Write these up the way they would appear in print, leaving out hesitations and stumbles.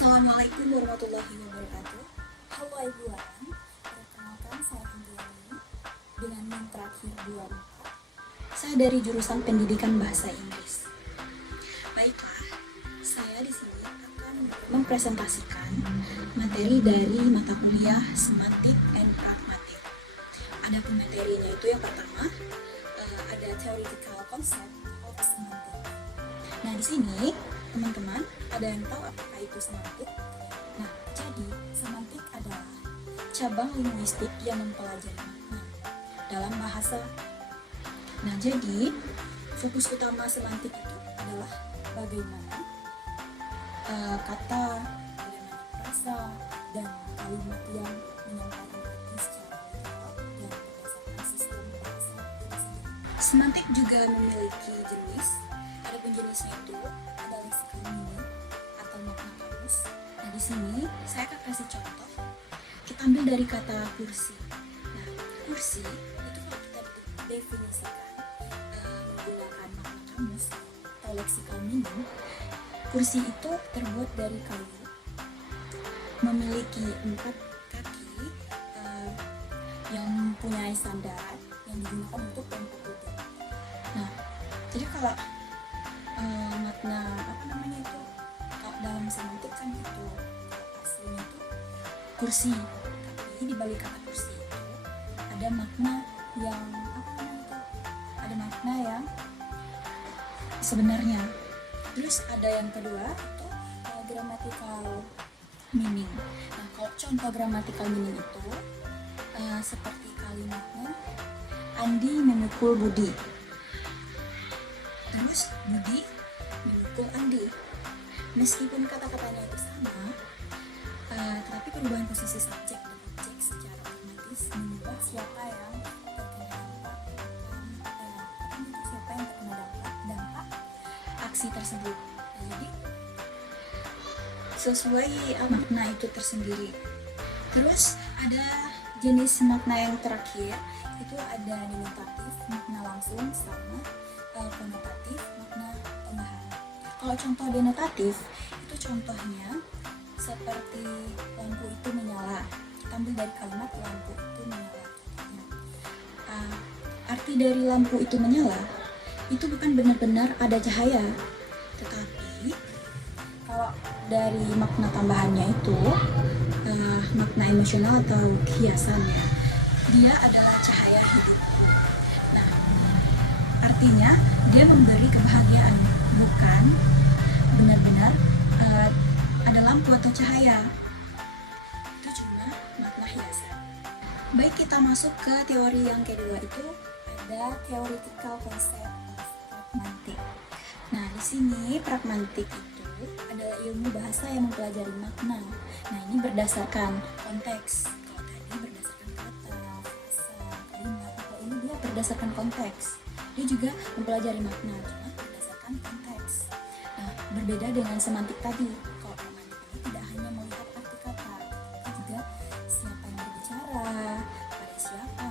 Assalamualaikum warahmatullahi wabarakatuh. Halo everyone, perkenalkan saya Andiani dengan NIM terakhir 24. Saya dari jurusan Pendidikan Bahasa Inggris. Baiklah, saya di sini akan mempresentasikan materi dari mata kuliah Semantik and Pragmatic. Ada materinya itu yang pertama, ada theoretical concept of semantic. Nah, di sini teman-teman ada yang tahu apakah itu semantik? Nah, jadi semantik adalah cabang linguistik yang mempelajari makna dalam bahasa. Nah, jadi fokus utama semantik itu adalah bagaimana kata, bagaimana frasa, dan kalimat yang menyampaikan arti secara literal dan berdasarkan sistem bahasa tersebut. Semantik juga memiliki jenis. Adapun jenisnya itu ada leksikal mini atau makna kamus. Nah, di sini saya akan kasih contoh. Kita ambil dari kata kursi. Nah, kursi itu kalau kita definisikan menggunakan makna kamus atau leksikal mini, kursi itu terbuat dari kayu, memiliki 4 kaki yang mempunyai sandar yang digunakan untuk tempat duduk. Nah, jadi kalau makna itu kalau dalam semantik kan itu aslinya itu kursi, tapi di balik kata kursi itu ada makna yang ada makna yang sebenarnya. Terus ada yang kedua itu grammatical meaning. Nah, kalau contoh grammatical meaning itu seperti kalimatnya Andi memukul Budi. Terus Budi memukul Andi. Meskipun kata-katanya itu sama, tetapi perubahan posisi subjek dan objek secara otomatis mengubah siapa yang terkena dampak aksi tersebut. Jadi sesuai makna itu tersendiri. Terus ada jenis makna yang terakhir, itu ada denotatif, makna langsung, sama konotatif, makna tambahan. Kalau contoh denotatif itu contohnya seperti lampu itu menyala. Kita ambil dari kalimat lampu itu menyala. Arti dari lampu itu menyala itu bukan benar-benar ada cahaya, tetapi kalau dari makna tambahannya itu makna emosional atau hiasannya, dia adalah cahaya hidup. Nah, artinya dia memberi kebahagiaan, bukan benar-benar ada lampu atau cahaya. Itu cuma makna hiasan. Baik, kita masuk ke teori yang kedua, itu ada theoretical concept of pragmatic. Nah, di sini pragmatik itu adalah ilmu bahasa yang mempelajari makna. Nah, ini berdasarkan konteks. Kalau tadi berdasarkan kata, frasa, kalimat, atau ini dia berdasarkan konteks. Dia juga mempelajari makna, cuma berdasarkan konteks. Nah, berbeda dengan semantik tadi. Kalau semantik ini tidak hanya melihat arti kata, tapi juga siapa yang berbicara, pada siapa,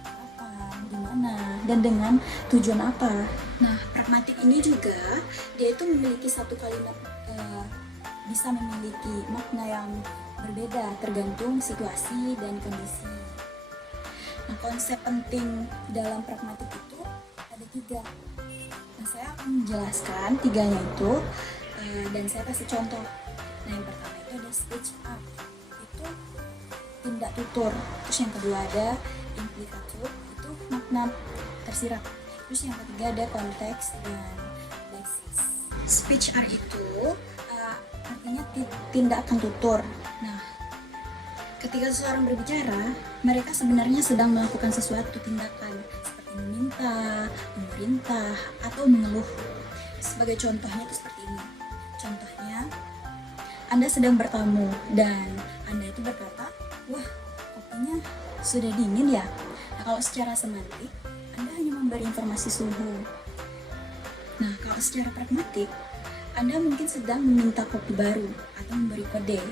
kapan, di mana, dan dengan tujuan apa. Nah, pragmatik ini juga dia itu memiliki satu kalimat bisa memiliki makna yang berbeda tergantung situasi dan kondisi. Nah, konsep penting dalam pragmatik itu ada 3. Nah, saya akan menjelaskan 3-nya itu dan saya kasih contoh. Nah, yang pertama itu ada speech up, itu tindak tutur. Terus yang kedua ada implikatur, itu makna tersirat. Terus yang ketiga ada konteks dan leksis. Speech art itu artinya tindakan tutur. Nah, ketika seseorang berbicara, mereka sebenarnya sedang melakukan sesuatu tindakan seperti meminta, memerintah, atau mengeluh. Sebagai contohnya itu seperti ini. Contohnya, Anda sedang bertamu dan Anda itu berkata, "Wah, kopinya sudah dingin ya?" Nah, kalau secara semantik, Anda hanya memberi informasi suhu. Nah, kalau secara pragmatik, Anda mungkin sedang meminta kopi baru atau memberi kode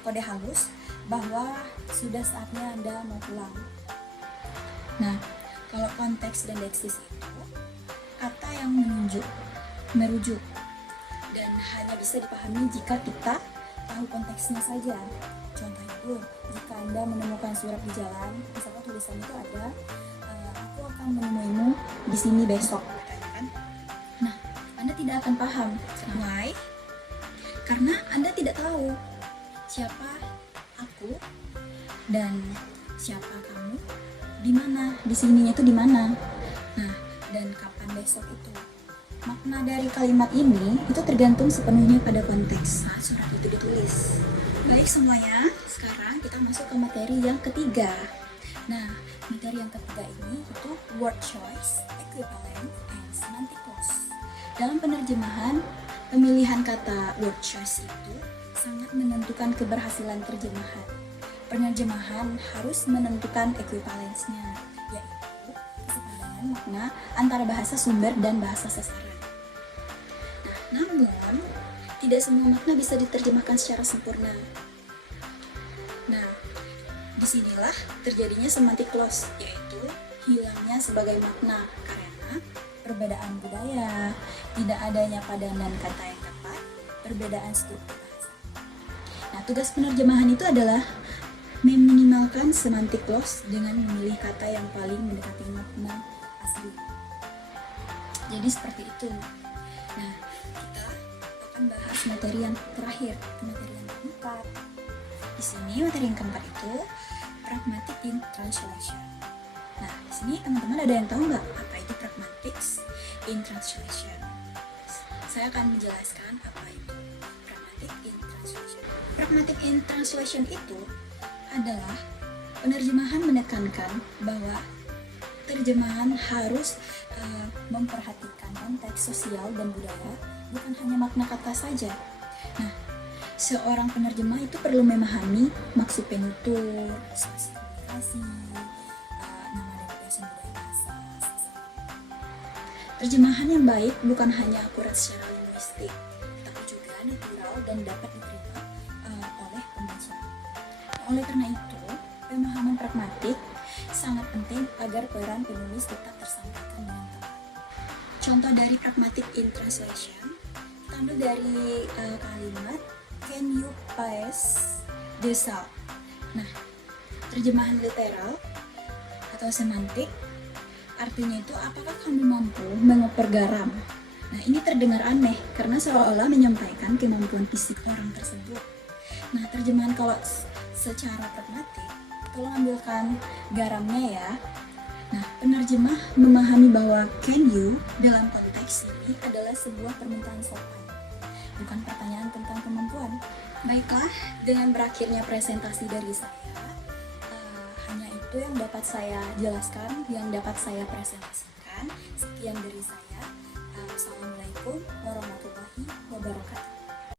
kode halus bahwa sudah saatnya Anda mau pulang. Nah, kalau konteks dan leksis itu kata yang merujuk. dan hanya bisa dipahami jika kita tahu konteksnya saja. Contohnya tuh, jika Anda menemukan surat di jalan, misalnya tulisan itu ada, aku akan menemuimu di sini besok, kan? Nah, Anda tidak akan paham. Why? Karena Anda tidak tahu siapa aku dan siapa kamu, di mana, di sininya itu di mana. Nah, dan kapan besok itu. Makna dari kalimat ini itu tergantung sepenuhnya pada konteks saat surat itu ditulis. Baik semuanya, sekarang kita masuk ke materi yang ketiga. Nah, materi yang ketiga ini itu word choice, equivalent, and semantic clause. Dalam penerjemahan, pemilihan kata word choice itu sangat menentukan keberhasilan terjemahan. Penerjemahan harus menentukan equivalence-nya, yaitu kesepadan makna antara bahasa sumber dan bahasa sasaran. Namun, tidak semua makna bisa diterjemahkan secara sempurna. Nah, disinilah terjadinya semantic loss, yaitu hilangnya sebagai makna karena perbedaan budaya, tidak adanya padanan kata yang tepat, perbedaan struktur bahasa. Nah, tugas penerjemahan itu adalah meminimalkan semantic loss dengan memilih kata yang paling mendekati makna asli. Jadi seperti itu. Nah, kita akan bahas materi yang terakhir, materi yang keempat. Di sini materi yang keempat itu pragmatic in translation. Nah, di sini teman-teman ada yang tahu nggak apa itu pragmatics in translation? Saya akan menjelaskan apa itu pragmatic in translation. Pragmatic in translation itu adalah penerjemahan menekankan bahwa terjemahan harus memperhatikan konteks sosial dan budaya, bukan hanya makna kata saja. Nah, seorang penerjemah itu perlu memahami maksud penutur, spasi komunikasi, nama dan kebiasaan budaya bahasa. Terjemahan yang baik bukan hanya akurat secara linguistik, tapi juga natural dan dapat diterima oleh pembaca. Oleh karena itu, pemahaman pragmatik sangat penting agar peran penulis tetap tersampaikan dengan tepat. Contoh dari pragmatic in translation, kita ambil dari kalimat can you pass the salt? Nah, terjemahan literal atau semantik artinya itu apakah kamu mampu mengoper garam? Nah, ini terdengar aneh karena seolah-olah menyampaikan kemampuan fisik orang tersebut. Nah, terjemahan kalau secara pragmatik, tolong ambilkan garamnya ya. Nah, penerjemah memahami bahwa can you dalam konteks ini adalah sebuah permintaan sopan, bukan pertanyaan tentang kemampuan. Baiklah, dengan berakhirnya presentasi dari saya, hanya itu yang dapat saya jelaskan, yang dapat saya presentasikan. Sekian dari saya. Assalamualaikum warahmatullahi wabarakatuh.